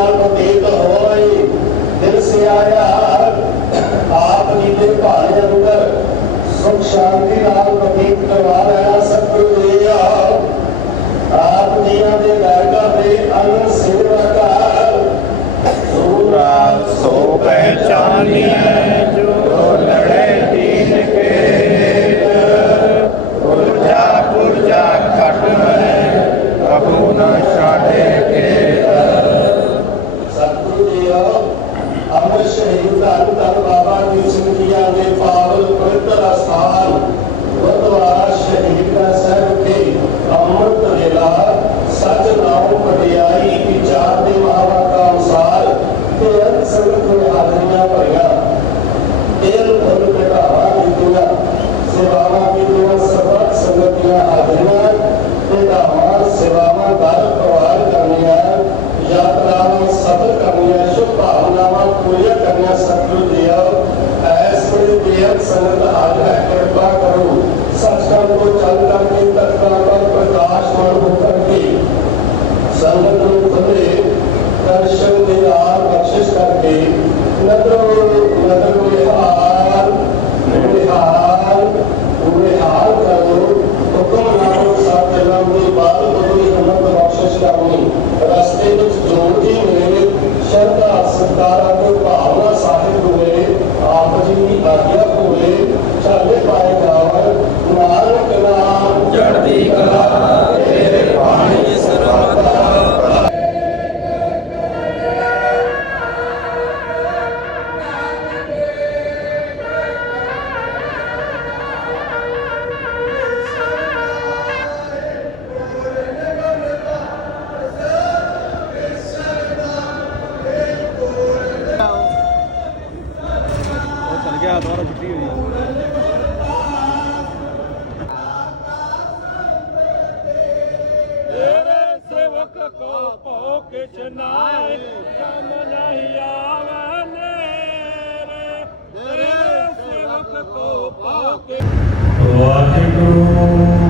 ਨਾਲ ਦੇਖ ਹੋਏ ਦਿਲ ਸੇ ਆਇਆ ਆਪ ਜੀ ਦੇ ਭਾਣੇ ਅੰਦਰ। ਸੁਖ ਸ਼ਾਂਤੀ ਨਾਲ ਬਤੀਤ ਕਰਵਾ ਰਿਹਾ ਸਤਿਗੁਰੂ ਜੀ ਆਪ। ਜੀਆਂ ਦੇ ਦਰਗਾਹ ਦੇ ਅੰਨ ਸੇਵਾ ਕਰ। ਸੂਰਾ ਸੋ ਪਹਿਚਾਨੀਐ। ਮੋਦੀ ਨੇ ਸ਼ਰਧਾ ਸਤਿਕਾਰ ਅਤੇ ਭਾਵਨਾ ਸਾਹਿਬ ਆ ਦੁਬਾਰਾ ਛੁੱਟੀ ਹੋਈ ਤੇਰੇ ਸੇਵਕ ਕੋ ਭੋ ਕਿਛ ਨਾਏ ਕਮ ਨਹੀਂ ਆਵੈ ਨੇਰੇ। ਤੇਰੇ ਸੇਵਕ ਕੋ ਭੋ ਕਿਛ ਵਾਹਿਗੁਰੂ।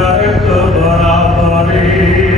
তার কবরা পরে